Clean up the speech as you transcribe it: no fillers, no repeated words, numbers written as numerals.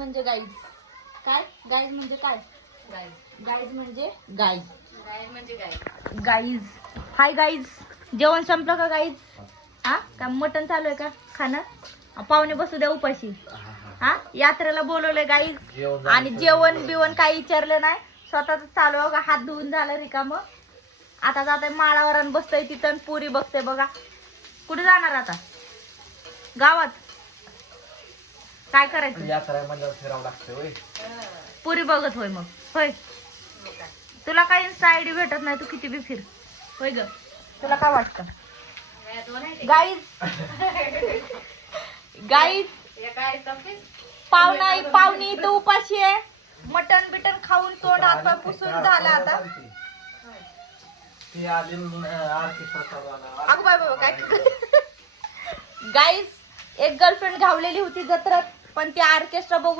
म्हणजे गाईज. काय गाईज म्हणजे काय? गाईज म्हणजे गाईज. गाईज. हाय गाईज, जेवण संपलं का गाईज? हा का मटण चालू आहे का खाणं? पाहुणे बसू द्या उपाशी. हा यात्रेला बोलवले गाईज आणि जेवण बिवण काही विचारलं नाही. स्वतःच चालू आहे बघा. हात धुवून झालं रिकाम. आता जाते माळावर आणि बसतय तिथं पुरी बघते बघा. कुठे जाणार आता? गावात. काय करायचं? यात्रा म्हणजे फिरावं लागतं होय. पुरी बघत होय मग होय. तुला काही इन्स्टा आयडी भेटत नाही, तू किती बी फिर होय ग. तुला काय वाटतं? गाईज गाईज पाहुणी इथं उपाशी आहे. मटण बिटन खाऊन तोंड हात पाय पुसून झालं आता. अगं बाय बाय काय गाईज एक गर्लफ्रेंड घावलेली होती जत्रात, पण ती ऑर्केस्ट्रा बघून